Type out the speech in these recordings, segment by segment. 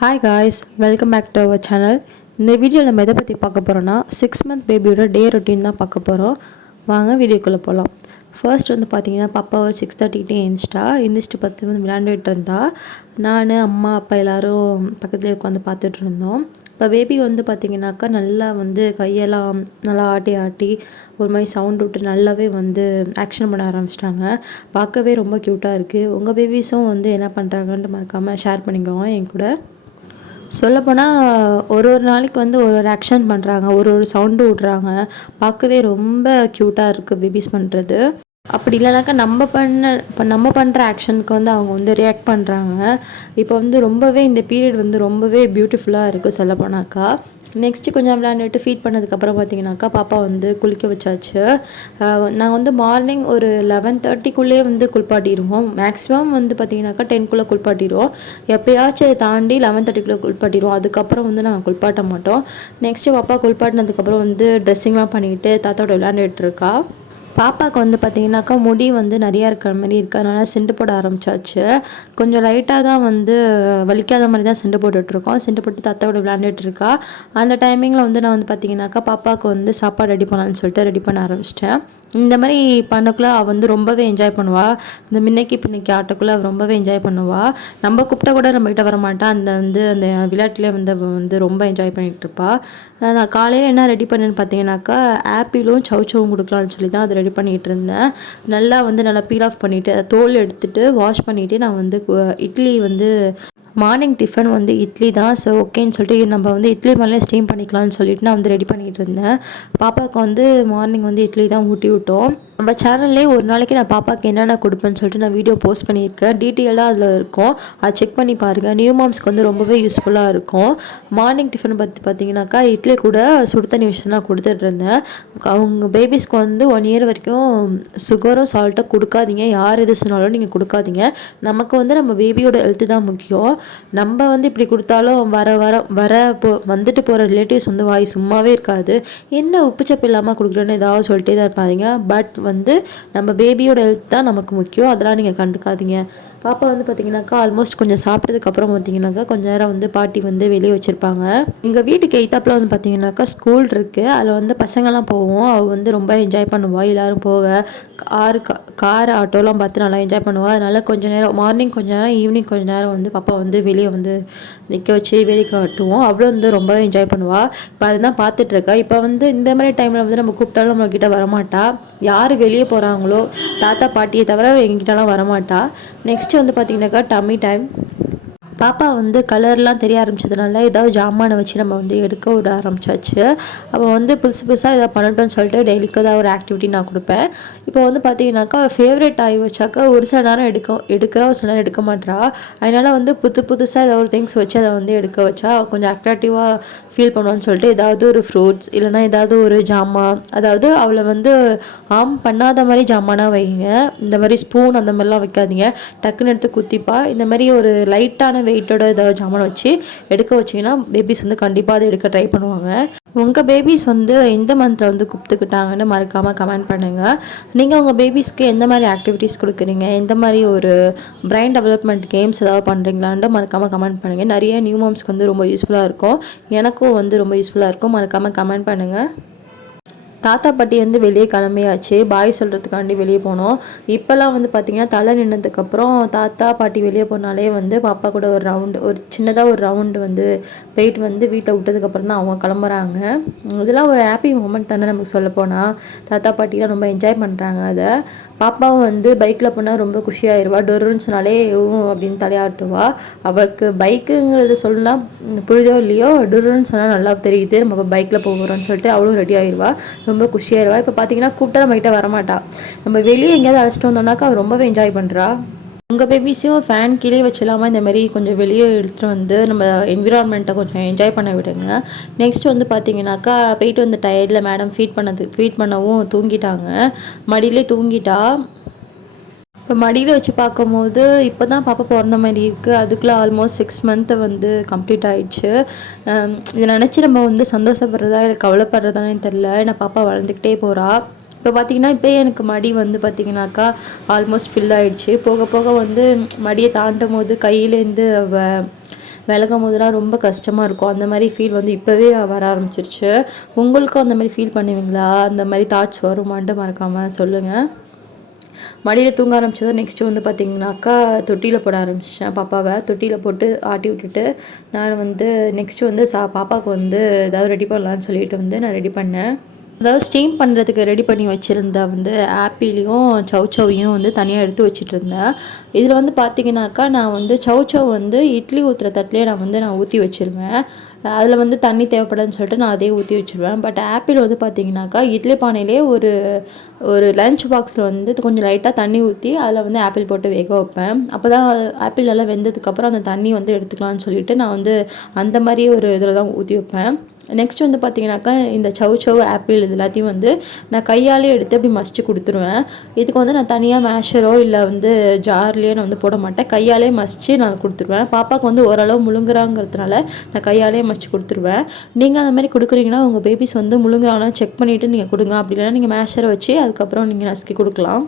Hi guys, welcome back to our channel. இந்த வீடியோவில் நம்ம எதை பற்றி பார்க்க போகிறோன்னா 6 மந்த் பேபியோட டே ரொட்டீன் தான் பார்க்க போகிறோம். வாங்க வீடியோக்குள்ளே போகலாம். ஃபர்ஸ்ட் வந்து பார்த்தீங்கன்னா பாப்பா ஒரு 6:30 எந்திரிச்சிட்டு 10 வந்து விளையாண்டுட்டு இருந்தா. நான் அம்மா அப்பா எல்லோரும் பக்கத்துலேயே உட்காந்து பார்த்துட்டு இருந்தோம். இப்போ பேபி வந்து பார்த்திங்கனாக்கா நல்லா வந்து கையெல்லாம் நல்லா ஆட்டி ஆட்டி ஒரு மாதிரி சவுண்ட் விட்டு நல்லாவே வந்து ஆக்ஷன் பண்ண ஆரம்பிச்சிட்டாங்க. பார்க்கவே ரொம்ப க்யூட்டாக இருக்குது. உங்கள் பேபிஸும் வந்து என்ன பண்ணுறாங்கன்ட்டு மறக்காமல் ஷேர் பண்ணிக்கோங்க என் கூட. சொல்லப்போனால் ஒரு நாளைக்கு வந்து ஒரு ஆக்ஷன் பண்ணுறாங்க, ஒரு சவுண்டு விட்றாங்க. பார்க்கவே ரொம்ப க்யூட்டாக இருக்குது பேபிஸ் பண்ணுறது. அப்படி இல்லைனாக்கா நம்ம பண்ணுற ஆக்ஷனுக்கு வந்து அவங்க வந்து ரியாக்ட் பண்ணுறாங்க. இப்போ வந்து ரொம்பவே இந்த பீரியட் வந்து ரொம்பவே பியூட்டிஃபுல்லாக இருக்குது சொல்லப்போனாக்கா. நெக்ஸ்ட்டு கொஞ்சம் விளையாண்டுட்டு ஃபீட் பண்ணதுக்கப்புறம் பார்த்தீங்கன்னாக்கா பாப்பா வந்து குளிக்க வச்சாச்சு. நாங்கள் வந்து மார்னிங் ஒரு 11:30 வந்து குளிப்பாட்டிடுவோம். மேக்ஸிமம் வந்து பார்த்திங்கனாக்கா 10 குளிப்பாட்டிடுவோம். எப்போயாச்சும் தாண்டி 11:30 குளிப்பாட்டிடுவோம். அதுக்கப்புறம் வந்து நாங்கள் குளிப்பாட்ட மாட்டோம். நெக்ஸ்ட்டு பாப்பா குளிப்பாட்டினதுக்கப்புறம் வந்து ட்ரெஸ்ஸிங்லாம் பண்ணிவிட்டு தாத்தாவோட விளையாண்டுட்டு இருக்கா. பாப்பாவுக்கு வந்து பார்த்திங்கனாக்கா முடி வந்து நிறையா இருக்கிற மாதிரி இருக்குது. அதனால் செண்டு போட ஆரம்பித்தாச்சு. கொஞ்சம் லைட்டாக தான் வந்து வலிக்காத மாதிரி தான் செண்டு போட்டுட்ருக்கோம். செண்டு போட்டு தாத்தாவோட விளையாண்டுட்டுருக்கா. அந்த டைமிங்கில் வந்து நான் வந்து பார்த்திங்கனாக்கா பாப்பாவுக்கு வந்து சாப்பாடு ரெடி பண்ணலான்னு சொல்லிட்டு ரெடி பண்ண ஆரம்பிச்சிட்டேன். இந்த மாதிரி பண்ணக்குள்ளே அவள் வந்து ரொம்பவே என்ஜாய் பண்ணுவாள். இந்த பின்னைக்கு ஆட்டக்குள்ளே அவள் ரொம்பவே என்ஜாய் பண்ணுவாள். நம்ம கூப்பிட்டா கூட நம்மகிட்ட வரமாட்டாள். அந்த விளையாட்டுலேயே வந்து ரொம்ப என்ஜாய் பண்ணிகிட்ருப்பா. நான் காலையில் என்ன ரெடி பண்ணேன்னு பார்த்தீங்கன்னாக்கா ஆப்பிளும் சவுச்சவும் கொடுக்கலான்னு சொல்லி தான் அதை ரெடி பண்ணிகிட்டு இருந்தேன். நல்லா பீல் ஆஃப் பண்ணிவிட்டு தோல் எடுத்துகிட்டு வாஷ் பண்ணிவிட்டு நான் வந்து இட்லி வந்து மார்னிங் டிஃபன் வந்து இட்லி தான். ஸோ ஓகேன்னு சொல்லிட்டு நம்ம வந்து இட்லி மேலே ஸ்டீம் பண்ணிக்கலாம்னு சொல்லிட்டு நான் வந்து ரெடி பண்ணிகிட்டு இருந்தேன். பாப்பாவுக்கு வந்து மார்னிங் வந்து இட்லி தான் ஊட்டி விட்டோம். நம்ம சேனல்லே ஒரு நாளைக்கு நான் பாப்பாவுக்கு என்னென்ன கொடுப்பேன்னு சொல்லிட்டு நான் வீடியோ போஸ்ட் பண்ணியிருக்கேன். டீட்டெயிலாக அதில் இருக்கும், அதை செக் பண்ணி பாருங்கள். நியூ மாம்ஸ்க்கு வந்து ரொம்பவே யூஸ்ஃபுல்லாக இருக்கும். மார்னிங் டிஃபன் பார்த்தீங்கன்னாக்கா இட்லி கூட சுடு தண்ணி வச்சு தான் கொடுத்துட்டு இருந்தேன். அவங்க பேபிஸ்க்கு வந்து 1 year வரைக்கும் சுகரும் சால்ட்டும் கொடுக்காதீங்க. யார் எது சொன்னாலும் நீங்கள் கொடுக்காதீங்க. நமக்கு வந்து நம்ம பேபியோட ஹெல்த்து தான் முக்கியம். நம்ம வந்து இப்படி கொடுத்தாலும் வந்துட்டு போகிற ரிலேட்டிவ்ஸ் வந்து வாய் சும்மாவே இருக்காது. என்ன உப்புச்சப்பு இல்லாமல் கொடுக்குறேன்னு ஏதாவது சொல்லிட்டே தான் இருப்பாங்க. பட் வந்து நம்ம பேபியோட ஹெல்த் தான் நமக்கு முக்கியம். அதெல்லாம் நீங்கள் கண்டுக்காதீங்க. பாப்பா வந்து பார்த்திங்கனாக்கா ஆல்மோஸ்ட் கொஞ்சம் சாப்பிட்டதுக்கப்புறம் பார்த்திங்கனாக்கா கொஞ்சம் நேரம் வந்து பாட்டி வந்து வெளியே வச்சுருப்பாங்க. எங்கள் வீட்டுக்கு எய்த்தாப்பில் வந்து பார்த்திங்கனாக்கா ஸ்கூல் இருக்குது. அதில் வந்து பசங்கள்லாம் போவோம். அவள் வந்து ரொம்ப என்ஜாய் பண்ணுவாள். எல்லோரும் போக கார் ஆட்டோலாம் பார்த்து நல்லா என்ஜாய் பண்ணுவாள். அதனால் கொஞ்சம் நேரம் மார்னிங் கொஞ்சம் நேரம் ஈவினிங் கொஞ்சம் நேரம் வந்து பாப்பா வந்து வெளியே வந்து நிற்க வச்சு வெளியே காட்டுவோம். அவ்வளோ வந்து ரொம்ப என்ஜாய் பண்ணுவாள். இப்போ அதுதான் பார்த்துட்ருக்கா. இப்போ வந்து இந்த மாதிரி டைமில் வந்து நம்ம கூப்பிட்டாலும் நம்மக்கிட்ட வரமாட்டா. யார் வெளியே போகிறாங்களோ தாத்தா பாட்டியை தவிர எங்ககிட்டலாம் வரமாட்டா. நெக்ஸ்ட்டு வந்து பார்த்திங்கனாக்கா டம்மி டைம். பாப்பா வந்து கலர்லாம் தெரிய ஆரம்பிச்சதுனால ஏதாவது ஜாமானை வச்சு நம்ம வந்து எடுக்க விட ஆரம்பிச்சாச்சு. அவள் வந்து புதுசாக எதாவது பண்ணட்டும்னு சொல்லிட்டு டெய்லிக்கு ஏதாவது ஒரு ஆக்டிவிட்டி நான் கொடுப்பேன். இப்போ வந்து பார்த்தீங்கன்னாக்கா ஃபேவரட் ஆகி வச்சாக்கா ஒரு சில நேரம் எடுக்கிறா, ஒரு சில நேரம் எடுக்க மாட்டா. அதனால் வந்து புதுசாக ஏதாவது ஒரு திங்ஸ் வச்சு அதை வந்து எடுக்க வச்சா கொஞ்சம் அட்ராக்டிவாக ஃபீல் பண்ணுவான்னு சொல்லிட்டு ஏதாவது ஒரு ஃப்ரூட்ஸ் இல்லைனா ஏதாவது ஒரு ஜாமான், அதாவது அவளை வந்து பண்ணாத மாதிரி ஜாமானாக வைங்க. இந்த மாதிரி ஸ்பூன் அந்த மாதிரிலாம் வைக்காதீங்க. டக்குன்னு எடுத்து குத்திப்பா. இந்த மாதிரி ஒரு லைட்டான வெயிட்டோட ஏதாவது ஜாமான் வச்சு எடுக்க வச்சிங்கன்னா பேபிஸ் வந்து கண்டிப்பாக அதை எடுக்க ட்ரை பண்ணுவாங்க. உங்கள் பேபிஸ் வந்து எந்த மந்தில் வந்து கூப்பிட்டுக்கிட்டாங்கன்னு மறக்காமல் கமெண்ட் பண்ணுங்கள். நீங்கள் உங்கள் பேபிஸ்க்கு எந்த மாதிரி ஆக்டிவிட்டீஸ் கொடுக்குறீங்க, எந்த மாதிரி ஒரு பிரைன் டெவலப்மெண்ட் கேம்ஸ் ஏதாவது பண்ணுறீங்களான்ட்டு மறக்காமல் கமெண்ட் பண்ணுங்கள். நிறைய நியூ மாம்ஸ்க்கு வந்து ரொம்ப யூஸ்ஃபுல்லாக இருக்கும். எனக்கும் வந்து ரொம்ப யூஸ்ஃபுல்லாக இருக்கும். மறக்காமல் கமெண்ட் பண்ணுங்கள். தாத்தா பாட்டி வந்து வெளியே கிளம்பியாச்சு. பாய் சொல்கிறதுக்காண்டி வெளியே போனோம். இப்போல்லாம் வந்து பார்த்திங்கன்னா தலை நின்னதுக்கப்புறம் தாத்தா பாட்டி வெளியே போனாலே வந்து பாப்பா கூட ஒரு சின்னதாக ஒரு ரவுண்டு வந்து போயிட்டு வந்து வீட்டில் விட்டதுக்கப்புறம் தான் அவங்க கிளம்புறாங்க. இதெல்லாம் ஒரு ஹாப்பி மூமெண்ட் தானே நமக்கு சொல்லப்போனால். தாத்தா பாட்டிலாம் ரொம்ப என்ஜாய் பண்ணுறாங்க. அதை பாப்பாவும் வந்து பைக்கில் போனால் ரொம்ப குஷியாகிடுவா. டொருன்னு சொன்னாலே அப்படின்னு தலையாட்டுவா. அவளுக்கு பைக்குங்கிறது சொல்லலாம் புரியுதோ இல்லையோ, டொருன்னு சொன்னால் நல்லா தெரியுது நம்ம பைக்கில் போகிறோன்னு சொல்லிட்டு அவளும் ரெடி ஆகிடுவா. ரொம்ப குஷியாகிடுவா. இப்போ பார்த்தீங்கன்னா கூப்பிட்டா நம்மகிட்ட வரமாட்டா. நம்ம வெளியே எங்கேயாவது அழைச்சிட்டு வந்தோம்னாக்கா அவள் ரொம்பவே என்ஜாய் பண்ணுறா. உங்கள் பேபிஸையும் ஃபேன் கீழே வச்சிடாமல் இந்த மாதிரி கொஞ்சம் வெளியே எடுத்துகிட்டு வந்து நம்ம என்விரான்மெண்ட்டை கொஞ்சம் என்ஜாய் பண்ண விடுங்க. நெக்ஸ்ட் வந்து பார்த்தீங்கன்னாக்கா போயிட்டு வந்து டயர்டில் மேடம் ஃபீட் பண்ணவும் தூங்கிட்டாங்க. மடியிலே தூங்கிட்டா. இப்போ மடியில் வச்சு பார்க்கும்போது இப்போ தான் பாப்பா பிறந்த மாதிரி இருக்குது. அதுக்குள்ளே ஆல்மோஸ்ட் 6 month வந்து கம்ப்ளீட் ஆகிடுச்சு. இதை நினச்சி நம்ம வந்து சந்தோஷப்படுறதா இல்லை கவலைப்படுறதானே தெரில. ஏன்னா பாப்பா வளர்ந்துக்கிட்டே போகிறா. இப்போ பார்த்திங்கன்னா இப்போ எனக்கு மடி வந்து பார்த்திங்கனாக்கா ஆல்மோஸ்ட் ஃபில் ஆகிடுச்சு. போக போக வந்து மடியை தாண்டும் போது கையிலேருந்து விலகும் போதெல்லாம் ரொம்ப கஷ்டமாக இருக்கும். அந்த மாதிரி ஃபீல் வந்து இப்போவே வர ஆரம்பிச்சிருச்சு. உங்களுக்கும் அந்த மாதிரி ஃபீல் பண்ணுவீங்களா? அந்த மாதிரி தாட்ஸ் வருமான்ட்டு மறக்காமல் சொல்லுங்கள். மடியில் தூங்க ஆரம்பிச்சதும் நெக்ஸ்ட்டு வந்து பார்த்திங்கனாக்கா தொட்டியில் போட ஆரம்பித்தேன். பாப்பாவை தொட்டியில் போட்டு ஆட்டி விட்டுட்டு நான் வந்து நெக்ஸ்ட்டு வந்து பாப்பாவுக்கு வந்து ஏதாவது ரெடி பண்ணலான்னு சொல்லிட்டு வந்து நான் ரெடி பண்ணேன். அதாவது ஸ்டீம் பண்ணுறதுக்கு ரெடி பண்ணி வச்சுருந்த வந்து ஆப்பிளையும் சௌச்சவையும் வந்து தனியாக எடுத்து வச்சுட்டு இருந்தேன். இதில் வந்து பார்த்திங்கனாக்கா நான் வந்து சௌச்சவ் வந்து இட்லி ஊற்றுற தட்டிலே நான் ஊற்றி வச்சுருவேன். அதில் வந்து தண்ணி தேவைப்படுதுன்னு சொல்லிட்டு நான் அதே ஊற்றி வச்சுருவேன். பட் ஆப்பிள் வந்து பார்த்திங்கனாக்கா இட்லி பானையிலே ஒரு லஞ்ச் பாக்ஸில் வந்து கொஞ்சம் லைட்டாக தண்ணி ஊற்றி அதில் வந்து ஆப்பிள் போட்டு வேக வைப்பேன். அப்போ தான் ஆப்பிள் நல்லா வெந்ததுக்கப்புறம் அந்த தண்ணி வந்து எடுத்துக்கலான்னு சொல்லிட்டு நான் வந்து அந்த மாதிரி ஒரு இதில் தான் ஊற்றி வைப்பேன். நெக்ஸ்ட் வந்து பார்த்திங்கனாக்கா இந்த சவ் ஆப்பிள் இது எல்லாத்தையும் வந்து நான் கையாலே எடுத்து அப்படி மசிச்சு கொடுத்துருவேன். இதுக்கு வந்து நான் தனியாக மேஷரோ இல்லை வந்து ஜார்லேயோ நான் வந்து போட மாட்டேன். கையாலே மசிச்சு நான் கொடுத்துருவேன். பாப்பாவுக்கு வந்து ஓரளவு முழுங்குறாங்கிறதுனால நான் கையாலே மசிச்சு கொடுத்துருவேன். நீங்கள் அந்த மாதிரி கொடுக்குறீங்கன்னா உங்கள் பேபிஸ் வந்து முழுங்குறாங்கன்னா செக் பண்ணிவிட்டு நீங்கள் கொடுங்க. அப்படி இல்லைன்னா நீங்கள் மேஷரை வச்சு அதுக்கப்புறம் நீங்கள் நசுக்கி கொடுக்கலாம்.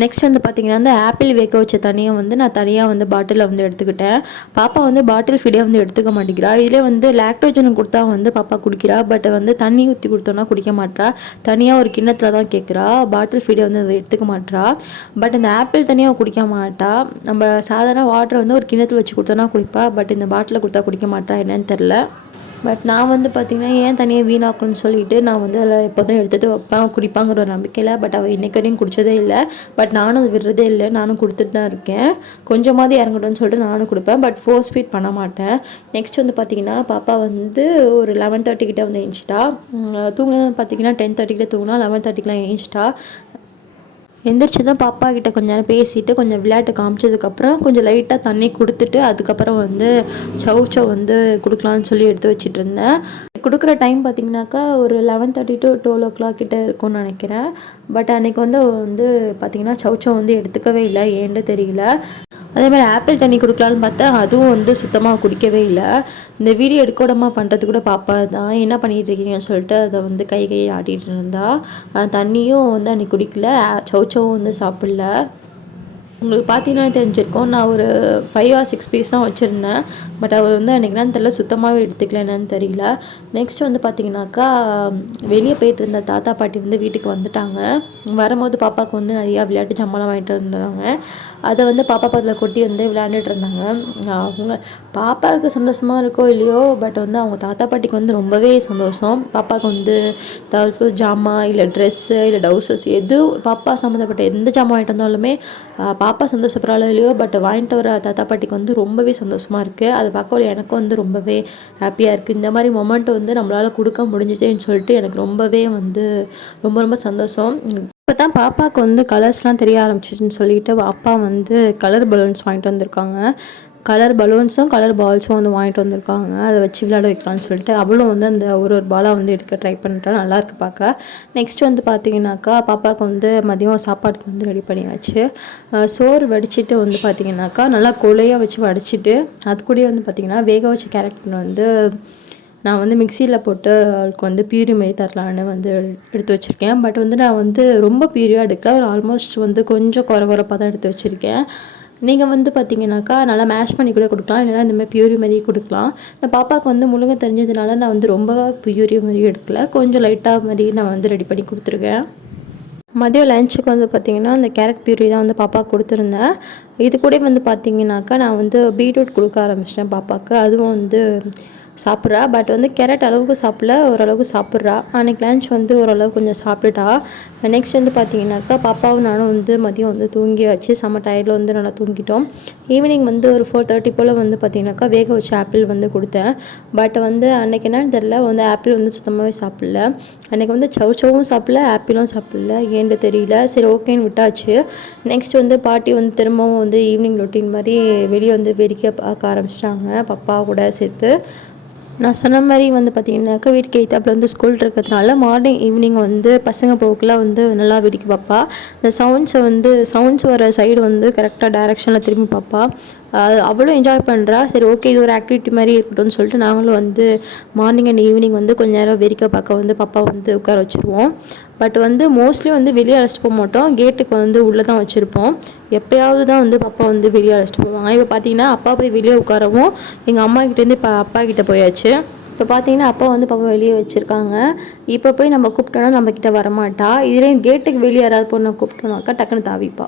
நெக்ஸ்ட் வந்து பார்த்திங்கன்னா அந்த ஆப்பிள் வேக வச்ச தண்ணியை வந்து நான் தனியாக வந்து பாட்டிலில் வந்து எடுத்துக்கிட்டேன். பாப்பா வந்து பாட்டில் ஃபீடே வந்து எடுத்துக்க மாட்டேங்கிறா. இதிலே வந்து லாக்டோஜன் கொடுத்தா வந்து பாப்பா குடிக்கிறா. பட் வந்து தண்ணி ஊற்றி கொடுத்தோன்னா குடிக்க மாட்டா. தனியாக ஒரு கிண்ணத்தில் தான் கேட்குறா. பாட்டில் ஃபீடே வந்து அதை எடுத்துக்க மாட்டா. பட் இந்த ஆப்பிள் தனியாக குடிக்க மாட்டா. நம்ம சாதாரண வாட்டரை வந்து ஒரு கிண்ணத்தில் வச்சு கொடுத்தோன்னா குடிப்பா. பட் இந்த பாட்டிலில் கொடுத்தா குடிக்க மாட்டா, என்னன்னு தெரில. பட் நான் வந்து பார்த்திங்கன்னா ஏன் தனியாக வீணாக்கணும்னு சொல்லிட்டு நான் வந்து அதில் எப்போதும் எடுத்துகிட்டு வைப்பேன் குடிப்பாங்கிற ஒரு நம்பிக்கையில். பட் அவள் இன்றைக்கு வரையும் குடித்ததே இல்லை. பட் நானும் அது விடுறதே இல்லை. நானும் கொடுத்துட்டு தான் இருக்கேன். கொஞ்சமாவது இறங்கட்டும்னு சொல்லிட்டு நானும் கொடுப்பேன். பட் ஃபோர்ஸ் ஃபீட் பண்ண மாட்டேன். நெக்ஸ்ட் வந்து பார்த்திங்கன்னா பாப்பா வந்து ஒரு 11:30 கிட்டே வந்து எழுந்துச்சிட்டா. தூங்கினது பார்த்திங்கன்னா 10:30 கிட்டே தூங்கினா 11:30க்கெலாம் எழுந்துச்சிட்டா. எந்திரிச்சு தான் பாப்பா கிட்ட கொஞ்சம் நேரம் பேசிட்டு கொஞ்சம் விளையாட்டு காமிச்சதுக்கப்புறம் கொஞ்சம் லைட்டாக தண்ணி கொடுத்துட்டு அதுக்கப்புறம் வந்து சவ் வந்து கொடுக்கலான்னு சொல்லி எடுத்து வச்சுட்டு இருந்தேன். கொடுக்குற டைம் பார்த்திங்கனாக்கா ஒரு 11:30 to 12 கிட்ட இருக்கும்னு நினைக்கிறேன். பட் அன்றைக்கி வந்து பார்த்திங்கன்னா சவ் வந்து எடுத்துக்கவே இல்லை, ஏன்னு தெரியல. அதே மாதிரி ஆப்பிள் தண்ணி கொடுக்கலான்னு பார்த்தா அதுவும் வந்து சுத்தமாக குடிக்கவே இல்லை. இந்த வீடியோ எடுக்கோடமாக பண்ணுறது கூட பாப்பா தான். என்ன பண்ணிகிட்டு இருக்கீங்கன்னு சொல்லிட்டு அதை வந்து கையை ஆட்டிகிட்டு இருந்தா. தண்ணியும் வந்து அன்றைக்கி குடிக்கல, சௌச்சவும் வந்து சாப்பிடல. உங்களுக்கு பார்த்தீங்கன்னா தெரிஞ்சிருக்கோம். நான் ஒரு 5 or 6 பீஸ் தான் வச்சுருந்தேன். பட் அவள் வந்து அன்றைக்கினான்னு தெரியல, சுத்தமாகவே எடுத்துக்கல, என்னன்னு தெரியல. நெக்ஸ்ட் வந்து பார்த்திங்கனாக்கா வெளியே போயிட்டு இருந்த தாத்தா பாட்டி வந்து வீட்டுக்கு வந்துட்டாங்க. வரும்போது பாப்பாவுக்கு வந்து நிறையா விளையாட்டு ஜாமான்லாம் வாங்கிட்டு இருந்தாங்க. அதை வந்து பாப்பா பக்கத்தில் கொட்டி வந்து விளையாண்டுட்டு இருந்தாங்க. அவங்க பாப்பாவுக்கு சந்தோஷமாக இருக்கோ இல்லையோ, பட் வந்து அவங்க தாத்தா பாட்டிக்கு வந்து ரொம்பவே சந்தோஷம். பாப்பாவுக்கு வந்து ஏதாவது ஜாமான் இல்லை ட்ரெஸ்ஸு இல்லை டவுசர்ஸ் எது பாப்பா சம்மந்தப்பட்ட எந்த ஜாமான் வாங்கிட்டு வந்தாலுமே பாப்பா சந்தோஷப்படுறாளோ இல்லையோ, பட் வாங்கிட்டு வர தாத்தா பாட்டிக்கு வந்து ரொம்பவே சந்தோஷமாக இருக்குது. அதை பார்க்க எனக்கும் வந்து ரொம்பவே ஹாப்பியாக இருக்குது. இந்த மாதிரி மொமெண்ட் வந்து நம்மளால் கொடுக்க முடிஞ்சிச்சேன்னு சொல்லிட்டு எனக்கு ரொம்பவே வந்து ரொம்ப ரொம்ப சந்தோஷம். இப்போ தான் பாப்பாவுக்கு வந்து கலர்ஸ்லாம் தெரிய ஆரம்பிச்சிச்சுன்னு சொல்லிட்டு அப்பா வந்து கலர் பலூன்ஸ் வாங்கிட்டு வந்திருக்காங்க. கலர் பலூன்ஸும் கலர் பால்ஸும் வந்து வாங்கிட்டு வந்திருக்காங்க. அதை வச்சு விளையாட வைக்கலான்னு சொல்லிட்டு அவளும் வந்து அந்த ஒரு பாலாக வந்து எடுக்க ட்ரை பண்ணிட்டா. நல்லாயிருக்கு பார்க்க. நெக்ஸ்ட் வந்து பார்த்திங்கனாக்கா பாப்பாவுக்கு வந்து மதியம் சாப்பாட்டுக்கு வந்து ரெடி பண்ணியாச்சு. சோறு வடிச்சிட்டு வந்து பார்த்திங்கனாக்கா நல்லா கொலையாக வச்சு வடிச்சிட்டு அது கூட வந்து பார்த்திங்கன்னா வேக வச்ச கேரட் வந்து நான் வந்து மிக்சியில் போட்டு அவளுக்கு வந்து பியூரி மாரி தரலான்னு வந்து எடுத்து வச்சுருக்கேன். பட் வந்து நான் வந்து ரொம்ப பியூரியாக எடுக்கல, ஒரு ஆல்மோஸ்ட் வந்து கொஞ்சம் குறப்பாக தான் எடுத்து வச்சுருக்கேன். நீங்கள் வந்து பார்த்திங்கனாக்கா நல்லா மேஷ் பண்ணி கூட கொடுக்கலாம், இல்லைனா இந்த மாதிரி பியூரி மாதிரி கொடுக்கலாம். நான் பாப்பாவுக்கு வந்து முழுங்க தெரிஞ்சதுனால நான் வந்து ரொம்ப பியூரி மாதிரி எடுக்கல, கொஞ்சம் லைட்டாக மாதிரி நான் வந்து ரெடி பண்ணி கொடுத்துருக்கேன். மதியம் லஞ்சுக்கு வந்து பார்த்திங்கன்னா அந்த கேரட் பியூரி தான் வந்து பாப்பாவுக்கு கொடுத்துருந்தேன். இது கூட வந்து பார்த்திங்கனாக்கா நான் வந்து பீட்ரூட் கொடுக்க ஆரம்பிச்சிட்டேன் பாப்பாவுக்கு. அதுவும் வந்து சாப்பிட்றா. பட் வந்து கேரட் அளவுக்கு சாப்பிடல, ஓரளவுக்கு சாப்பிட்றா. அன்றைக்கி லன்ச் வந்து ஓரளவு கொஞ்சம் சாப்பிட்டுட்டா. நெக்ஸ்ட் வந்து பார்த்திங்கனாக்கா பாப்பாவும் நானும் வந்து மதியம் வந்து தூங்கியாச்சு. செம்ம டயர்டில் வந்து நல்லா தூங்கிட்டோம். ஈவினிங் வந்து ஒரு 4:30 போல் வந்து பார்த்திங்கனாக்கா வேக வச்சு ஆப்பிள் வந்து கொடுத்தேன். பட் வந்து அன்றைக்கி என்னன்னு தெரில, வந்து ஆப்பிள் வந்து சுத்தமாகவே சாப்பிடல. அன்றைக்கி வந்து சவும் சாப்பிடல, ஆப்பிளும் சாப்பிடல, ஏன்னு தெரியல. சரி ஓகேன்னு விட்டாச்சு. நெக்ஸ்ட் வந்து பாட்டி வந்து திரும்பவும் வந்து ஈவினிங் ரொட்டீன் மாதிரி வெளியே வந்து வேடிக்கை பார்க்க ஆரம்பிச்சிட்டாங்க பாப்பா கூட சேர்த்து. நான் சொன்ன மாதிரி வந்து பார்த்திங்கனாக்கா வீட்டுக்கு எய்த்தாப்பில் வந்து ஸ்கூல் இருக்கிறதுனால மார்னிங் ஈவினிங் வந்து பசங்க போக்குள்ள வந்து நல்லா வேடிக்கை பார்ப்பா. இந்த சவுண்ட்ஸ் வர சைடு வந்து கரெக்டாக டைரெக்ஷனில் திரும்பி பார்ப்பா. அவ்வளோ என்ஜாய் பண்ணுறா. சரி ஓகே, இது ஒரு ஆக்டிவிட்டி மாதிரி இருக்கட்டும்னு சொல்லிட்டு நாங்களும் வந்து மார்னிங் அண்ட் ஈவினிங் வந்து கொஞ்சம் நேரம் வேடிக்கை பார்க்க வந்து பாப்பா வந்து உட்கார வச்சுருவோம். பட் வந்து மோஸ்ட்லி வந்து வெளியே அழைச்சிட்டு போக மாட்டோம், கேட்டுக்கு வந்து உள்ளே தான் வச்சுருப்போம். எப்போயாவது தான் வந்து பாப்பா வந்து வெளியே அழைச்சிட்டு போவாங்க. இப்போ பார்த்தீங்கன்னா அப்பா போய் வெளியே உட்காரவும் எங்கள் அம்மா கிட்டேருந்து இப்போ அப்பா கிட்டே போயாச்சு. இப்போ பார்த்தீங்கன்னா அப்பா வந்து பாப்பா வெளியே வச்சுருக்காங்க. இப்போ போய் நம்ம கூப்பிட்டோன்னா நம்மக்கிட்ட வரமாட்டா. இதுலேயும் கேட்டுக்கு வெளியே யாராவது பொண்ணை கூப்பிட்டோன்னாக்கா டக்குன்னு தாவிப்பா.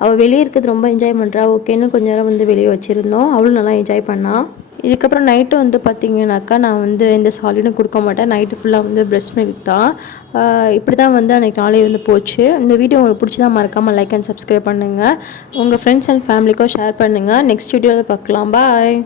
அவள் வெளியே இருக்கிறது ரொம்ப என்ஜாய் பண்ணுறா. ஓகேன்னு கொஞ்ச நேரம் வந்து வெளியே வச்சுருந்தோம், அவளும் நல்லா என்ஜாய் பண்ணாள். இதுக்கப்புறம் நைட்டு வந்து பார்த்திங்கனாக்கா நான் வந்து எந்த சாலிடும் கொடுக்க மாட்டேன். நைட்டு ஃபுல்லாக வந்து பிரெஸ்ட் மில்க் தான். இப்படி தான் வந்து அன்றைக்கி நாளே வந்து போச்சு. இந்த வீடியோ உங்களுக்கு பிடிச்சதா மறக்காமல் லைக் அண்ட் சப்ஸ்கிரைப் பண்ணுங்கள். உங்கள் ஃப்ரெண்ட்ஸ் அண்ட் ஃபேமிலிக்கும் ஷேர் பண்ணுங்கள். நெக்ஸ்ட் வீடியோவில் பார்க்கலாம். பாய்.